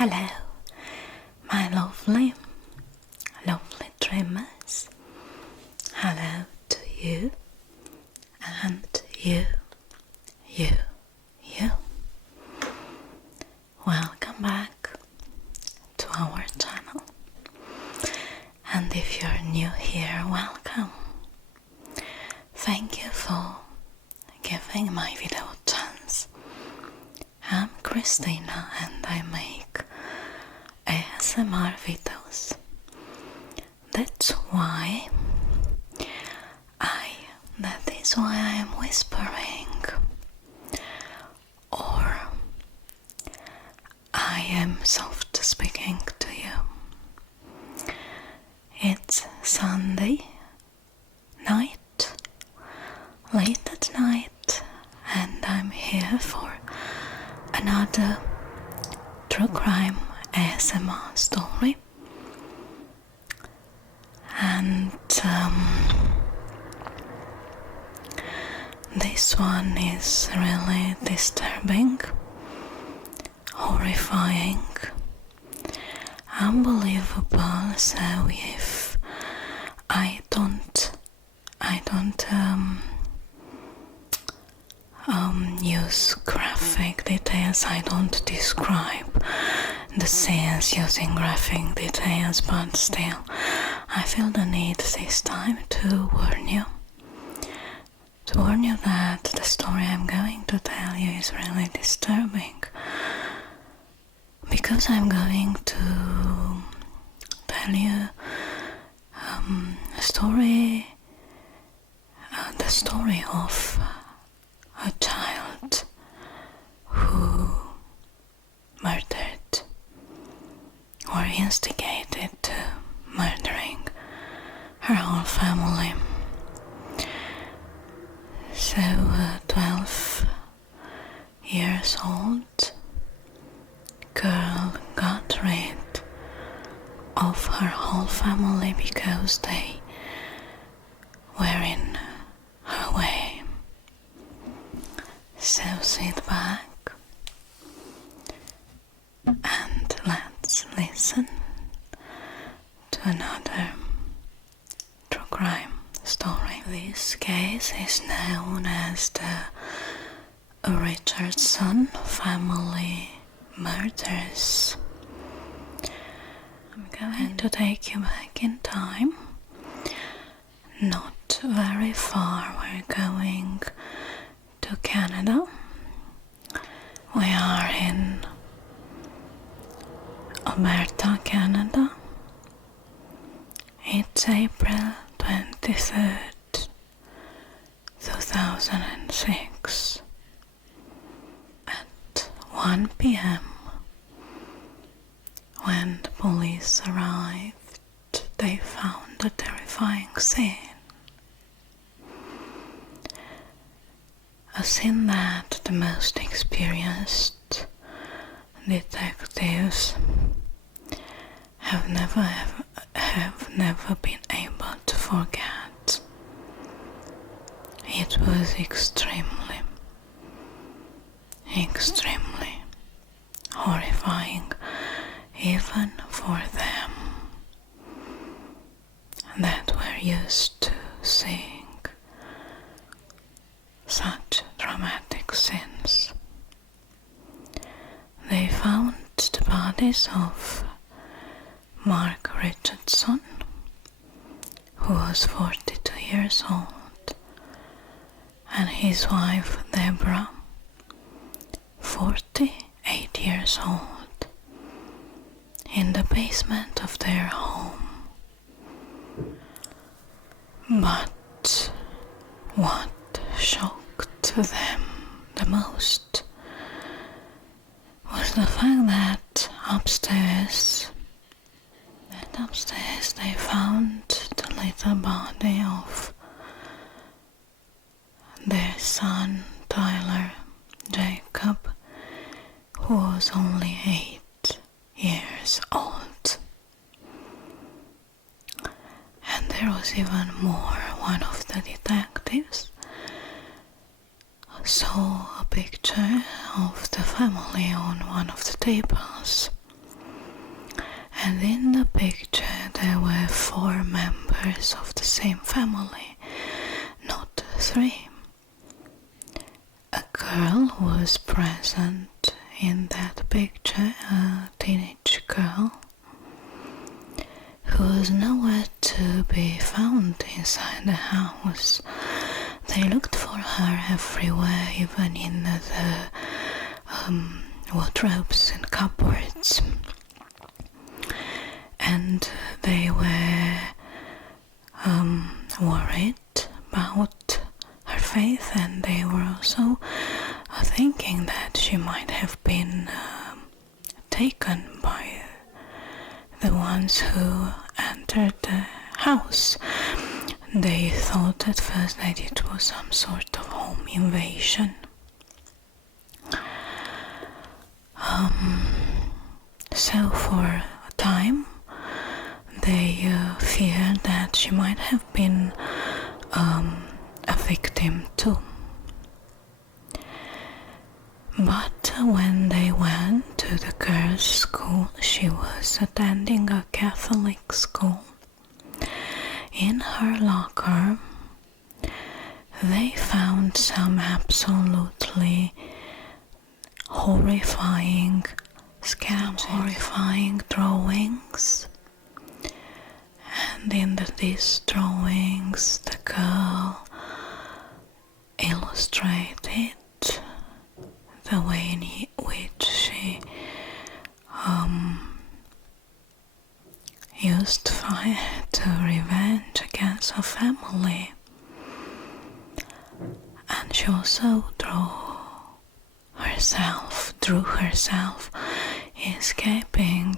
Hello, my lovely dreamers. Hello to you and you. Welcome back to our channel. And if you're new here, welcome. Thank you for giving my video a chance. I'm Christina and I make ASMR videos. That's why I'm whispering, or I am soft speaking to you. It's Sunday night, late at night, and I'm here for another true crime ASMR story. And this one is really disturbing, horrifying, unbelievable. So if I don't use graphic details, I don't describe the scenes using graphic details, but still I feel the need this time to warn you that the story I'm going to tell you is really disturbing, because I'm going to tell you the story of a child who murdered or instigated to murdering her whole family. So a 12 years old girl got rid of her whole family because they were in her way. So sit back and let's listen to another true crime story. This case is known as the Richardson family murders. I'm going to take you back in time, not very far. We're going to Canada. We are in Alberta, Canada. It's April 23rd, 2006. At 1 p.m. when the police arrived, they found a terrifying scene. A scene that the most experienced detectives have never been able to forget. It was extremely horrifying, even for them that were used to seeing such dramatic scenes. They found the bodies of Mark Richardson, who was 42 years old, and his wife Deborah, 48 years old, in the basement of their home. But what shocked them the most was the fact that upstairs they found the little body of their son Tyler Jacob, who was only 8 years old. And there was even more. One of the detectives saw a picture of the family on one of the tables, And in the picture there were 4 members of the same family, not 3. A girl was present in that picture, a teenage girl, who was nowhere to be found inside the house. They looked for her everywhere, even in the wardrobes and cupboards. And they were worried about her faith, and they were also thinking that she might have been taken by the ones who entered the house. They thought at first that it was some sort of home invasion. So for a time they feared that she might have been a victim too. But when they went to the girls' school, she was attending a Catholic school. In her locker, they found some absolutely horrifying scams, horrifying drawings. And in these drawings, the girl illustrated the way in which she used fire to revenge against her family. And she also drew herself escaping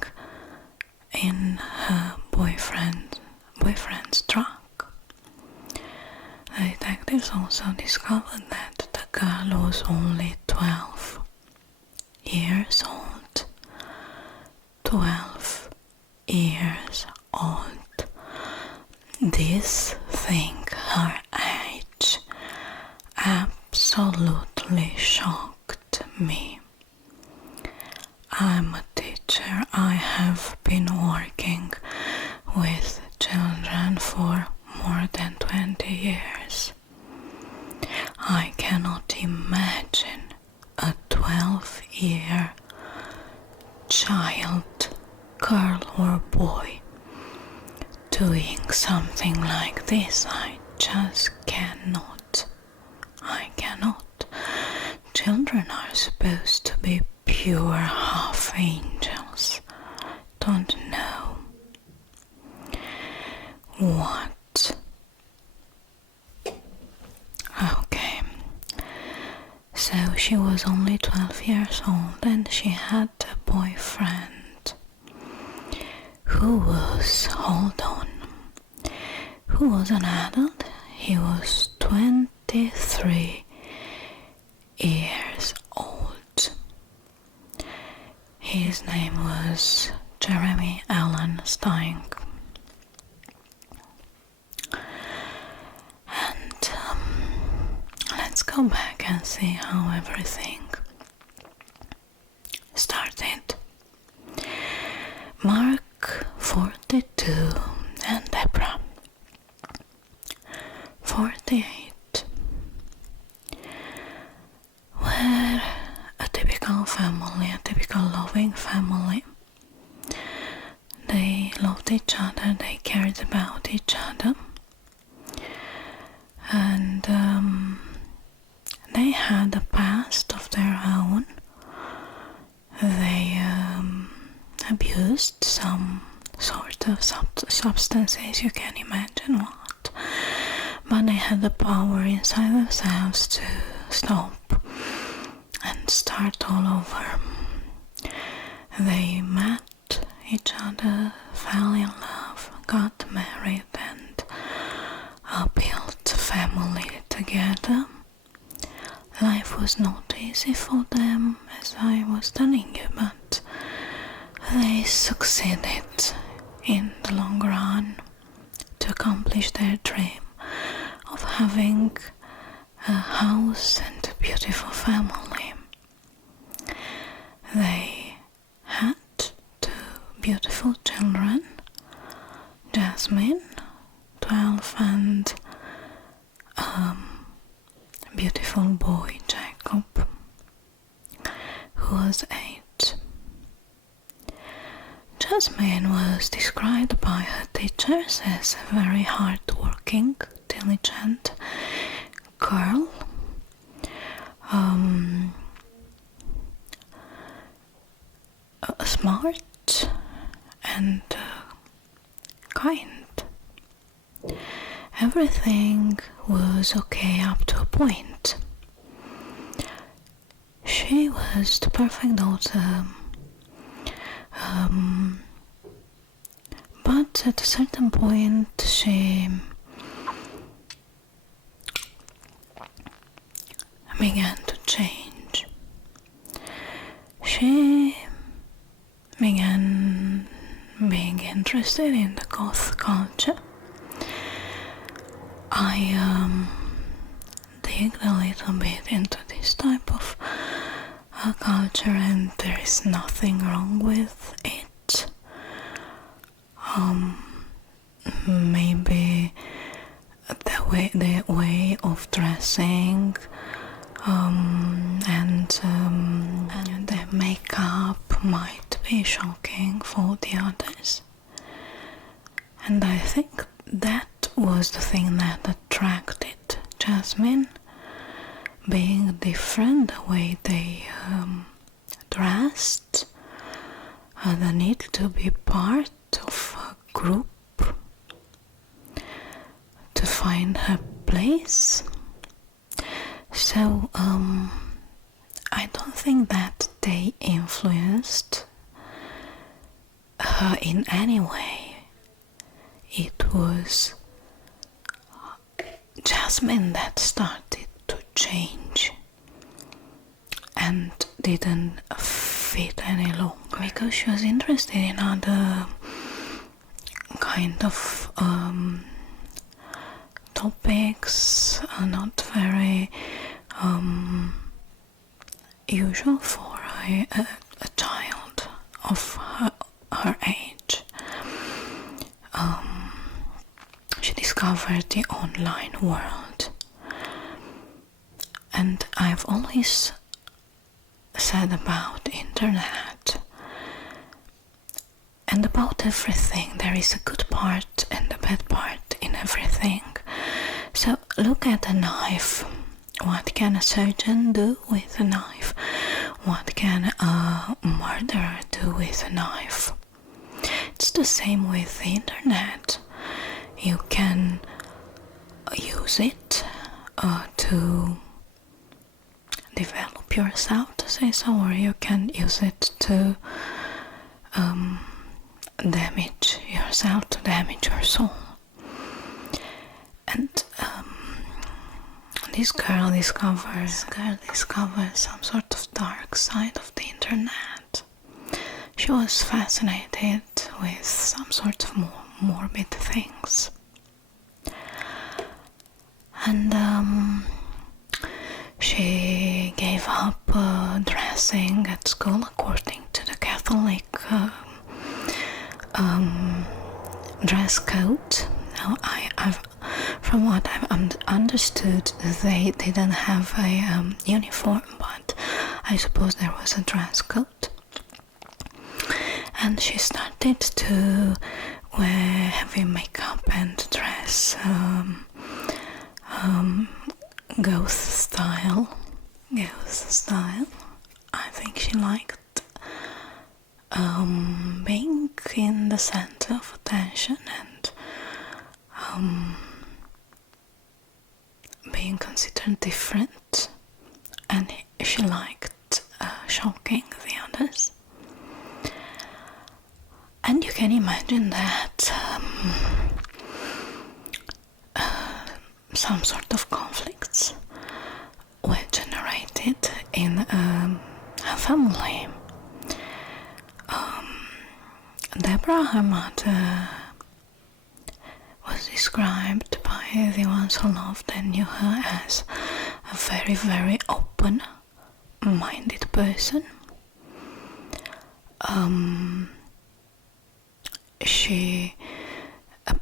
in her boyfriend's truck. The detectives also discovered that the girl was only 12 years old. 12 years old. This thing, her age, absolutely shocked me. I'm a teacher. I have been working with children for more than 20 years. I cannot imagine a 12-year child, girl or boy, doing something like this. I just cannot. I cannot. Children are supposed to be pure half angels. Don't know what. Okay. So she was only 12 years old and she had a boyfriend who was, who was an adult. He was 23 years old. His name was Jeremy Allen Steinke. And let's go back and see how everything started. Mark, 42, and Deborah, 48, were a typical family, a typical loving family. They loved each other, they cared about each other, and they had a past of their own. They abused some sort of substances, you can imagine what, but they had the power inside themselves to stop and start all over. They met each other, fell in love, got married, and built family together. Life was not easy for them, as I was telling you, but they succeeded in the long run to accomplish their dream of having a house and a beautiful family. They had to beautiful children, Jasmine, 12, and beautiful boy, Jacob, who was 8. Jasmine was described by her teachers as a very hard-working, diligent girl, smart and kind. Everything was okay up to a point. She was the perfect daughter, but at a certain point she began to change. She began being interested in the goth culture. I digged a little bit into this type of culture, and there is nothing wrong with it. Maybe the way of dressing and the makeup might be shocking for the others, and I think that was the thing that attracted Jasmine, being different, the way they dressed, the need to be part of a group, to find her place. So I don't think that they influenced her in any way. It was Jasmine that started to change and didn't fit any longer, because she was interested in other kind of topics, not very usual for a child of her age. She discovered the online world, and I've always said about internet and about everything, there is a good part and a bad part in everything. So look at a knife. What can a surgeon do with a knife? What can a murderer do with a knife? It's the same with the internet. You can use it to develop yourself, to say so, or you can use it to damage yourself, to damage your soul. And this girl discovers some sort of dark side of the internet. She was fascinated with some sort of morbid things, and she gave up dressing at school according to the Catholic dress code. Now, from what I've understood, they didn't have a uniform, but I suppose there was a dress code. And she started to wear heavy makeup and dress ghost style. I think she liked being in the center of attention and being considered different, and she liked shocking the others. And you can imagine that some sort of conflicts were generated in her family. Deborah, her mother, was described by the ones who loved and knew her as a very, very open-minded person.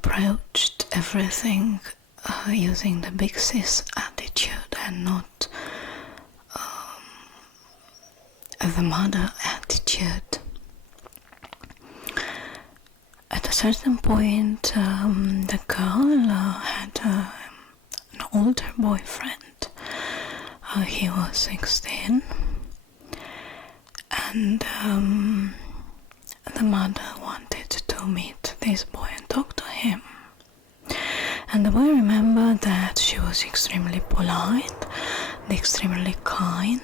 approached everything using the big sis attitude and not the mother attitude. At a certain point, the girl had an older boyfriend. He was 16, and the mother wanted to meet this boy and talk to him. And the boy remembered that she was extremely polite, extremely kind,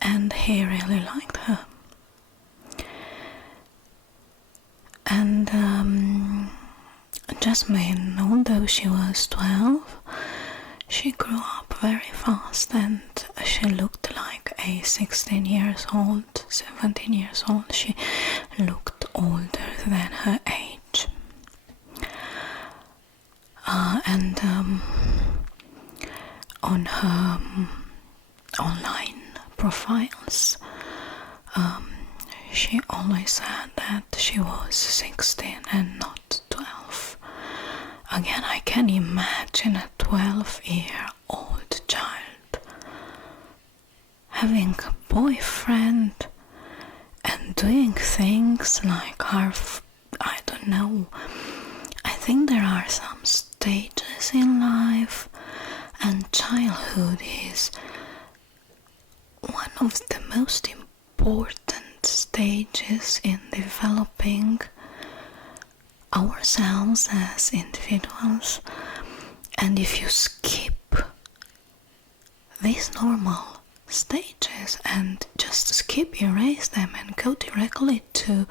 and he really liked her. And Jasmine, although she was 12, she grew up very fast, and she looked like a 16 years old, 17 years old. She looked older than her age. And on her online profiles, she always said that she was 16 and not 12. Again, I can imagine a 12-year-old child having a boyfriend and doing things like I don't know. I think there are some stages in life, and childhood is one of the most important stages in developing ourselves as individuals. And if you skip these normal stages and just erase them and go directly to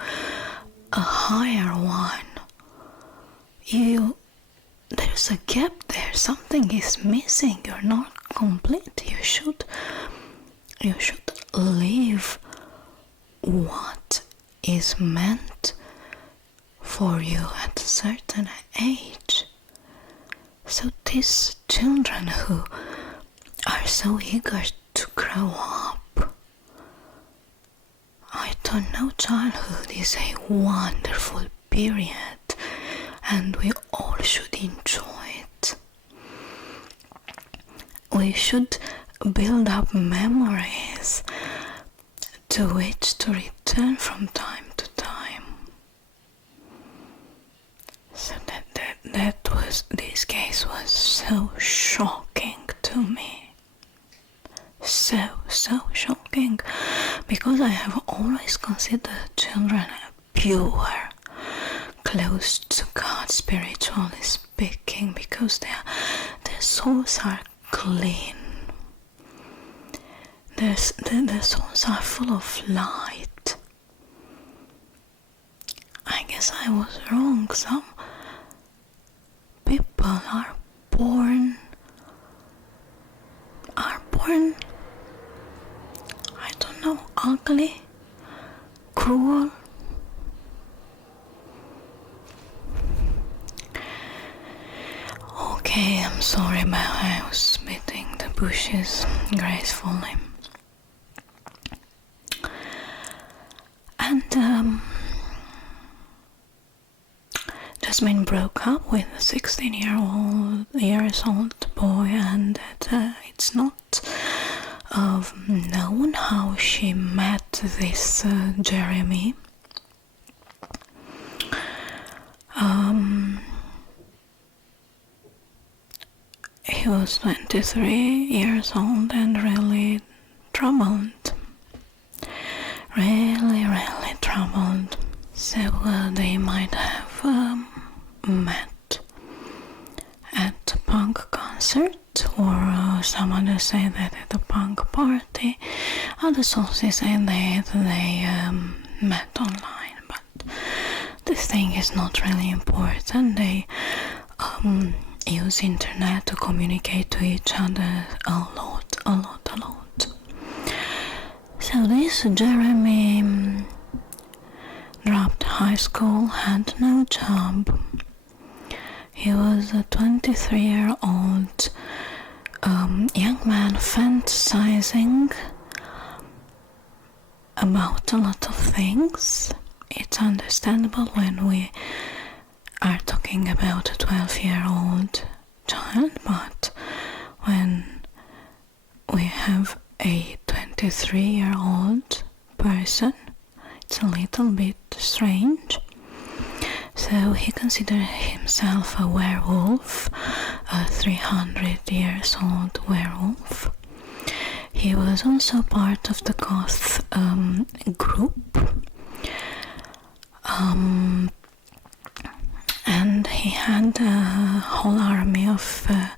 a higher one, there's a gap there, something is missing, you're not complete. You should live what is meant for you at a certain age. So these children who are so eager to grow up, I don't know, childhood is a wonderful period and we all should enjoy it. We should build up memories to which to return from time to time. So this case was so shocking to me. So shocking, because I have always considered children pure, close to God, spiritually speaking, because their souls are clean. Their souls are full of light. I guess I was wrong. Some people are born, I don't know, ugly, cruel. Okay, I'm sorry, but I was beating the bushes gracefully. And Jasmine broke up with a 16 years old boy, and it's not known how she met this Jeremy. He was 23 years old and really troubled. Really troubled. So they might have met at a punk concert, or some others say that at a punk party. Other sources say that they met online, but this thing is not really important. They use internet to communicate to each other a lot. So this Jeremy dropped high school, had no job. He was a 23-year-old young man fantasizing about a lot of things. It's understandable when we are talking talking about a 12-year-old child, but when we have a 23-year-old person, it's a little bit strange. So he considered himself a werewolf, a 300 years old werewolf. He was also part of the goth group, and he had a whole army of a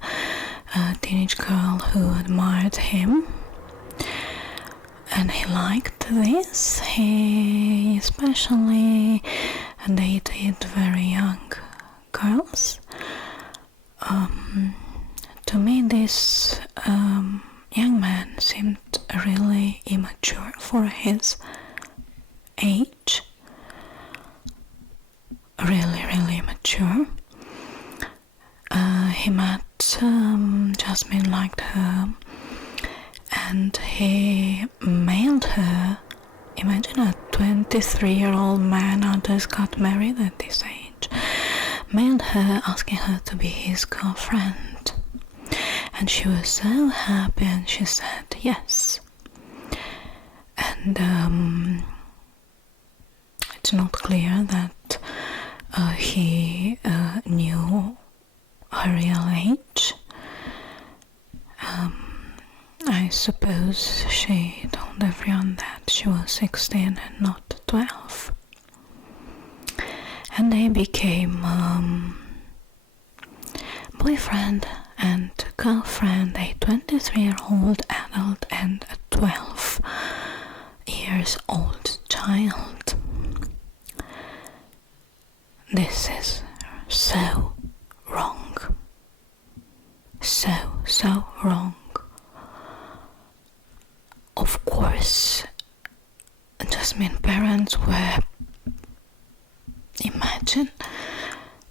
teenage girl who admired him, and he liked this. He especially dated very young girls. To me, this young man seemed really immature for his age. Really immature. He met Jasmine, liked her, and he mailed her. Imagine a 23-year-old man, others got married at this age, mailed her asking her to be his girlfriend. And she was so happy and she said yes. And it's not clear that he knew her real age. I suppose she told everyone that she was 16 and not 12. And they became boyfriend and girlfriend, a 23-year-old adult and a 12-years-old child. This is so wrong. So wrong. Of course, Jasmine parents were, imagine,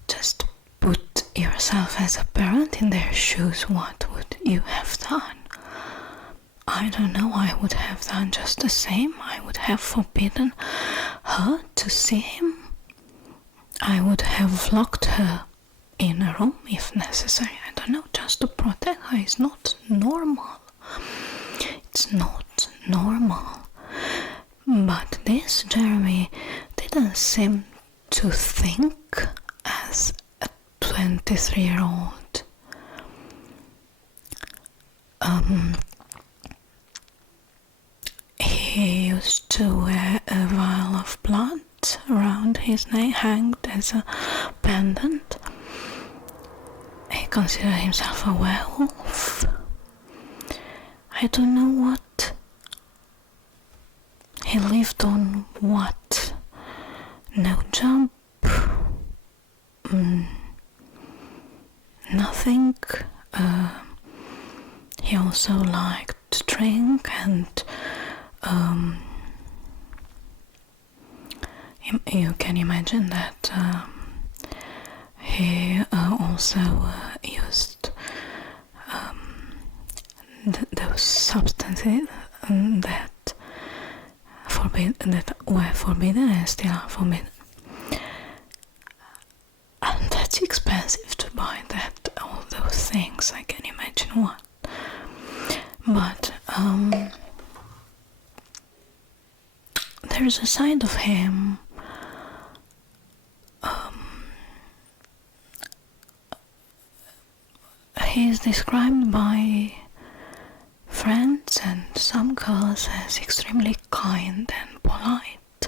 just put yourself as a parent in their shoes. What would you have done? I don't know, I would have done just the same. I would have forbidden her to see him. I would have locked her in a room if necessary. I don't know, just to protect her. It's not normal. It's not normal. But this Jeremy didn't seem to think as a 23-year-old. He used to wear a vial of blood around his neck, hanged as a pendant. He considered himself a werewolf. I don't know what. He lived on what? No job. Nothing. He also liked to drink, and you can imagine that he also used those substances that were forbidden and still are forbidden. And that's expensive to buy that, all those things. I can imagine what. But there's a side of him he is described by friends and some girls as extremely kind and polite,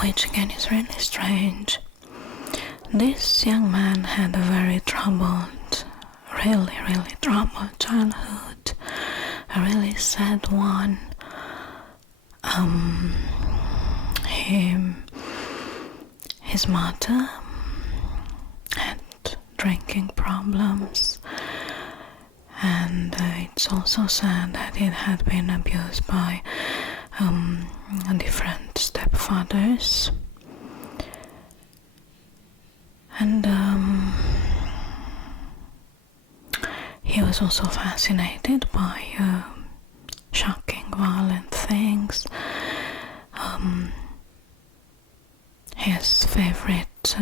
which again is really strange. This young man had a very troubled, really troubled childhood, a really sad one. His mother had drinking problems, and it's also said that it had been abused by different stepfathers. And he was also fascinated by shocking, violent things. his favorite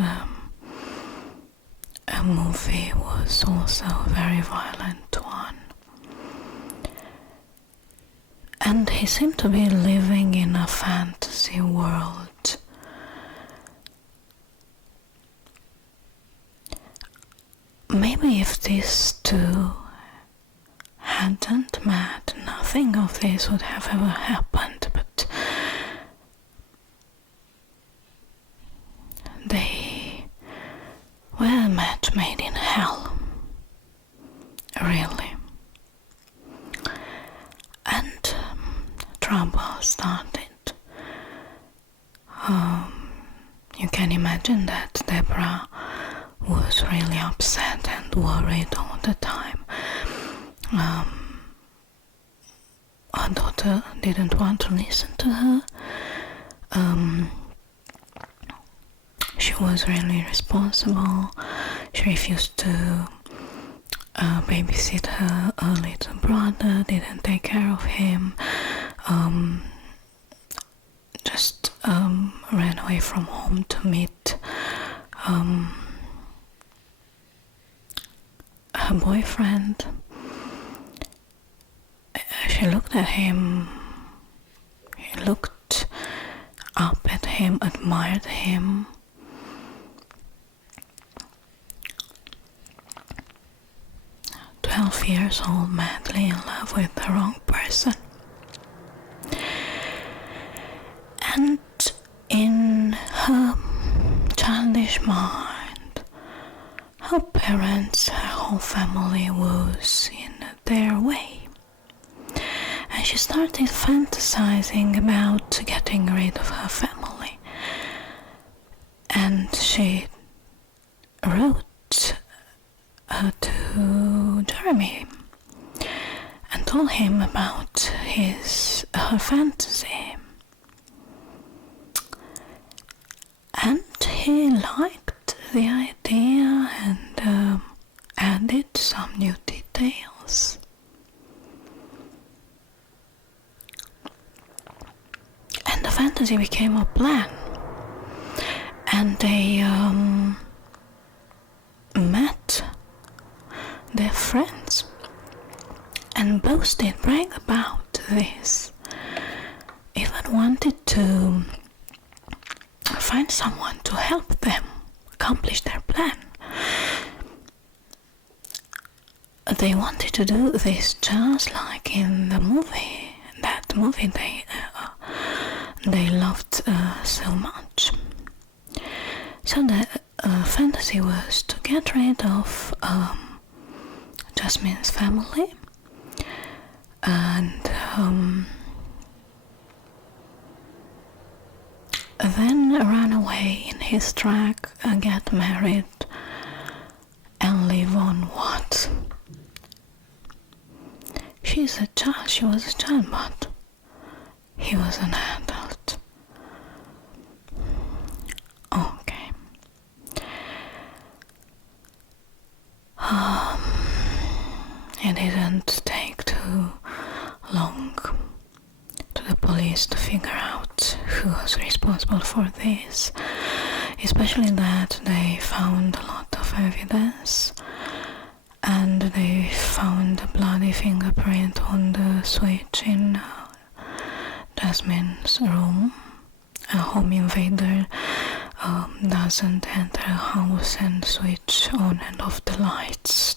movie was also a very violent one. And he seemed to be living in a fantasy world. Maybe if these two hadn't met, nothing of this would have ever happened, but they were a match made in hell, really. And trouble started. You can imagine that Deborah was really upset and worried all the time. Her daughter didn't want to listen to her. She was really irresponsible. She refused to babysit her little brother, didn't take care of him, just ran away from home to meet her boyfriend. She looked at him, he looked up at him, admired him. Years old, madly in love with the wrong person. And in her childish mind, her parents, her whole family was in their way. And she started fantasizing about getting rid of her family. And she wrote to Jeremy and told him about her fantasy, and he liked the idea and added some new details. And the fantasy became a plan, and they met their friends and boasted, bragged about this, even wanted to find someone to help them accomplish their plan. They wanted to do this just like in the movie, that movie they loved so much. So the fantasy was to get rid of Jasmine's family and then run away in his truck, get married and live on what? She was a child, but he was an adult. Okay. It didn't take too long to the police to figure out who was responsible for this, especially that they found a lot of evidence, and they found a bloody fingerprint on the switch in Jasmine's room. A home invader doesn't enter a house and switch on and off the lights,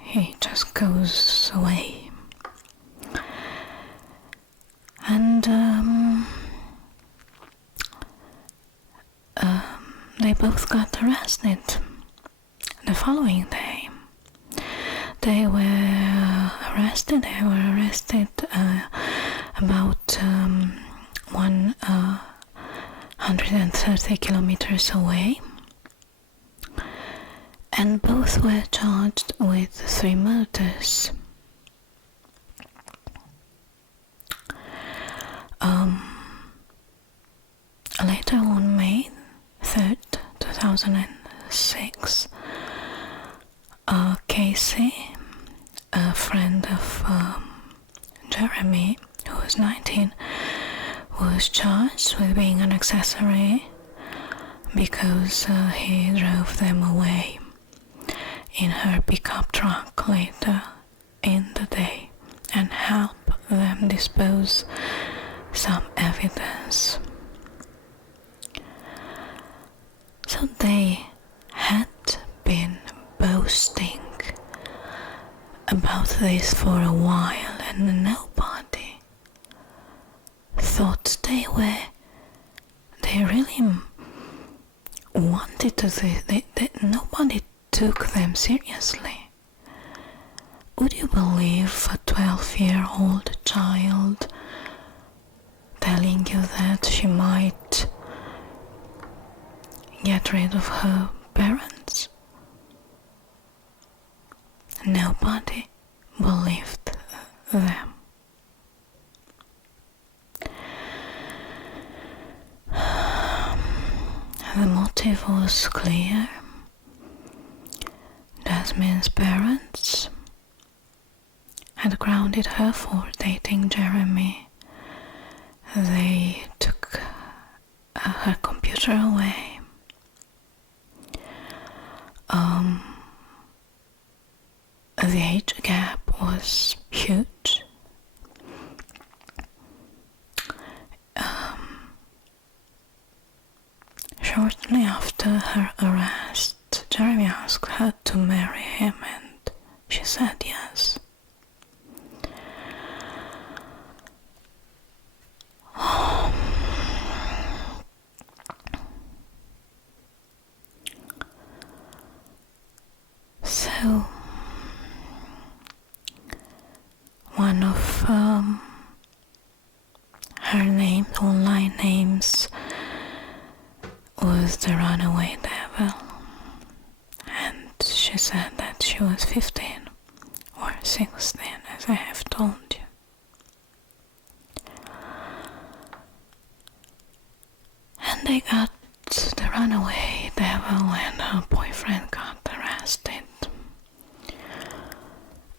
he just goes away. And they both got arrested the following day. They were arrested about 130 kilometers away, and both were charged with 3 murders. Later on May 3rd, 2006, Casey, a friend of Jeremy, who was 19, was charged with being an accessory because he drove them away in her pickup truck later in the day and helped them dispose some evidence. So they had been boasting about this for a while, and nobody thought they really wanted to, nobody took them seriously. Would you believe a 12-year-old child telling you that she might get rid of her parents? Nobody believed them. The motive was clear. Jasmine's parents had grounded her for dating Jeremy. They took her computer away. The age gap was huge. Shortly after her arrest, Jeremy asked her to marry him and she said yes. So, one of her online names was the Runaway Devil, and she said that she was 15 or 16, as I have told you. And they got the Runaway Devil and her boyfriend got arrested.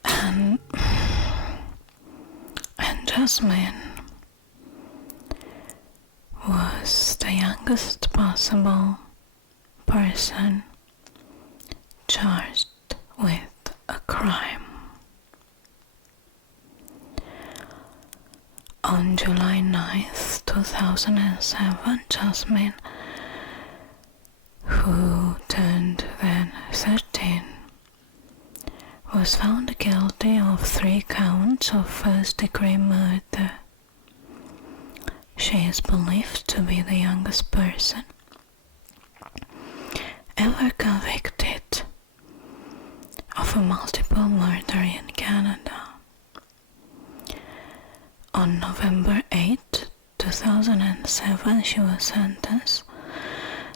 And Jasmine was the youngest possible person charged with a crime. On July 9th, 2007, Jasmine, who turned then 13, was found guilty of 3 counts of first-degree murder. She is believed to be the youngest person ever convicted of a multiple murder in Canada. On November 8, 2007, she was sentenced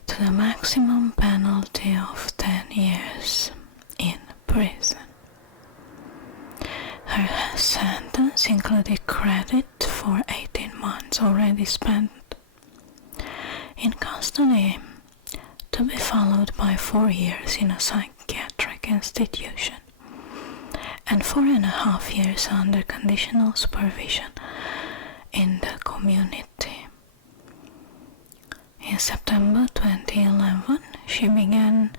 to the maximum penalty of 10 years in prison. Her sentence included credit for 18 months already spent in custody, to be followed by 4 years in a psychiatric institution and 4.5 years under conditional supervision in the community. In September 2011, she went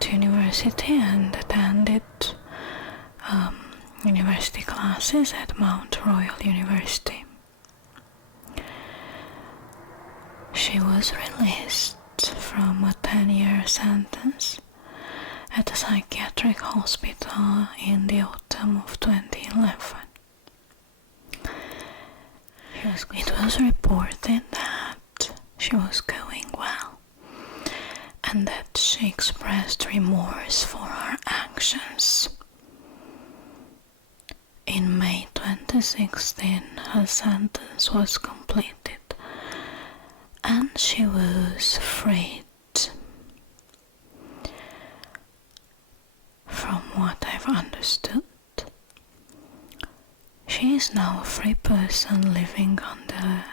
to university and attended university classes at Mount Royal University. She was released from a 10-year sentence at a psychiatric hospital in the autumn of 2011. It was reported that she was going well and that she expressed remorse for her actions. In May 2016, her sentence was completed and she was freed. From what I've understood, she is now a free person living under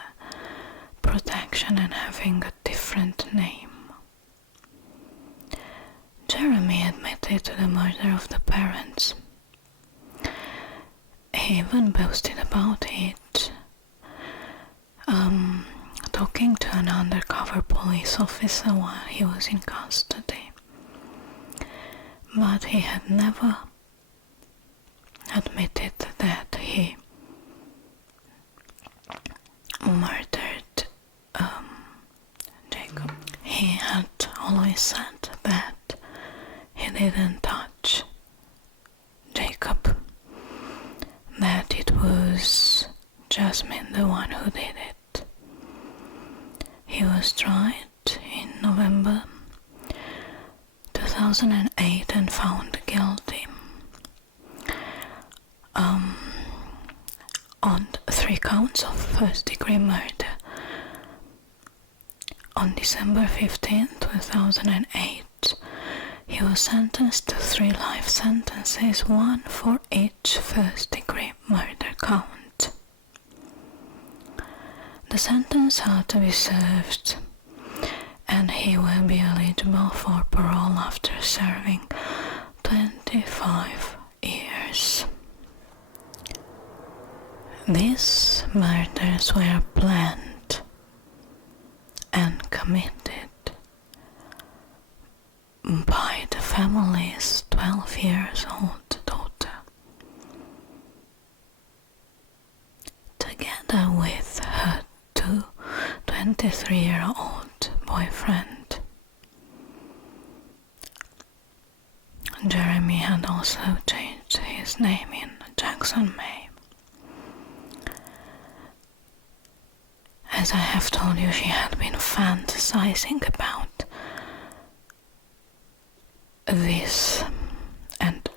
protection and having a different name. Jeremy admitted to the murder of the parents. He even boasted about it undercover police officer while he was in custody. But he had never admitted that he murdered Jacob. He had always said that he didn't touch Jacob, that it was Jasmine the one who did it. He was tried in November 2008 and found guilty on 3 counts of first-degree murder. On December 15, 2008, he was sentenced to 3 life sentences, 1 for each first-degree murder count. The sentence had to be served, and he will be eligible for parole after serving 25 years. These murders were planned and committed by the family's 12-year-old daughter, together with her 23-year-old boyfriend. Jeremy had also changed his name in Jackson May. As I have told you, she had been fantasizing about this and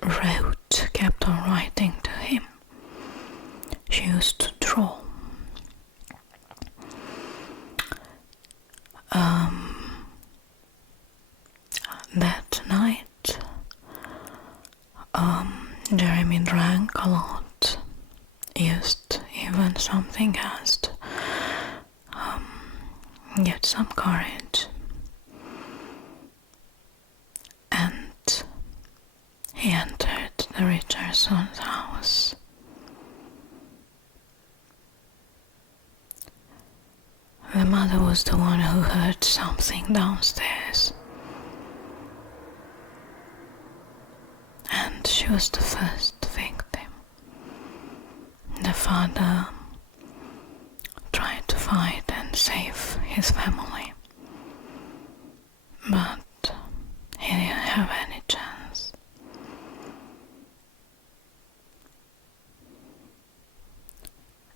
kept on writing to him. She used to draw. That night, Jeremy drank a lot, used even something else to get some courage, and he entered the Richardson's house. The mother was the one who heard something downstairs, and she was the first victim. The father tried to fight and save his family, but he didn't have any chance.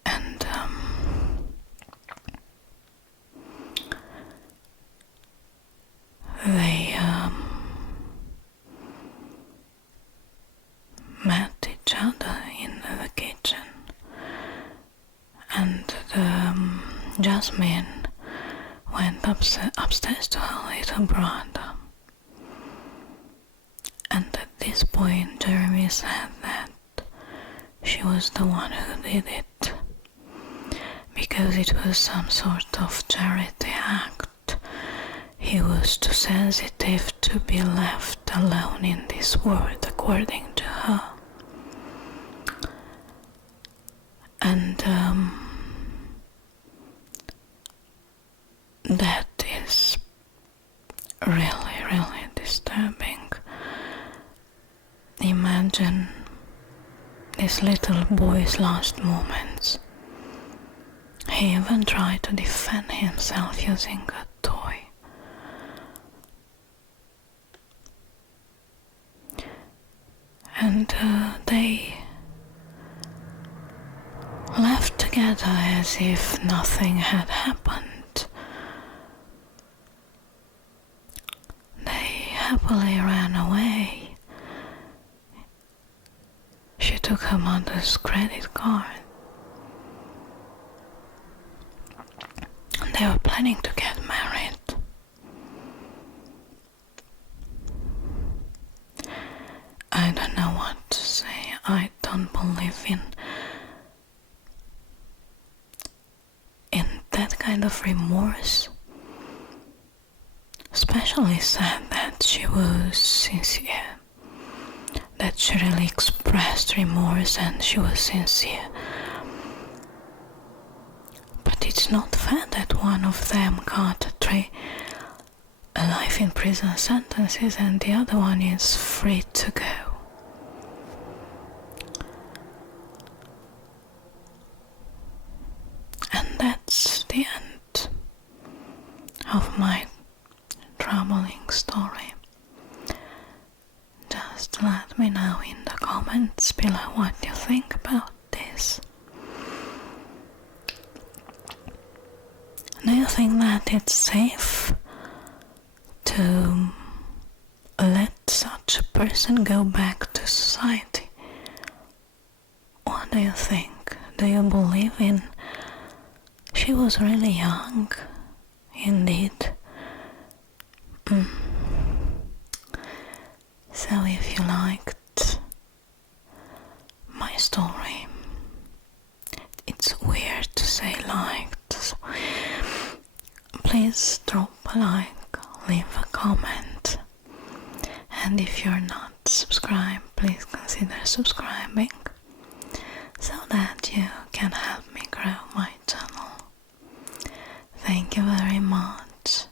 And they met each other in the kitchen, and Jasmine went upstairs to her little brother. And at this point, Jeremy said that she was the one who did it, because it was some sort of charity act. He was too sensitive to be left alone in this world, according to her. And that is really, really disturbing. Imagine this little boy's last moments. He even tried to defend himself using a toy. And they left together as if nothing had happened. They happily ran away. She took her mother's credit card. They were planning to get married. I don't know what to say. I don't believe in that kind of remorse. Especially sad that she was sincere, that she really expressed remorse and she was sincere. But it's not fair that one of them got a 3 life in prison sentences, and the other one is free to go. And that's the end of my troubling story. Just let me know in the comments below what you think about this. Do you think that it's safe to let such a person go back to society? What do you think? Do you believe in? She was really young, indeed. So if you liked my story, it's weird to say liked, so please drop a like, leave a comment, and if you're not subscribed, please consider subscribing so that you can help me grow my channel. Thank you very much,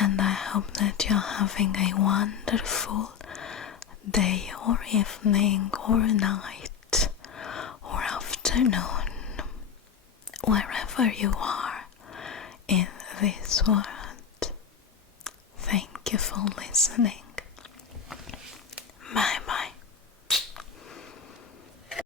and I hope that you're having a wonderful day or evening or night or afternoon, wherever you are in this world. Thank you for listening. Bye.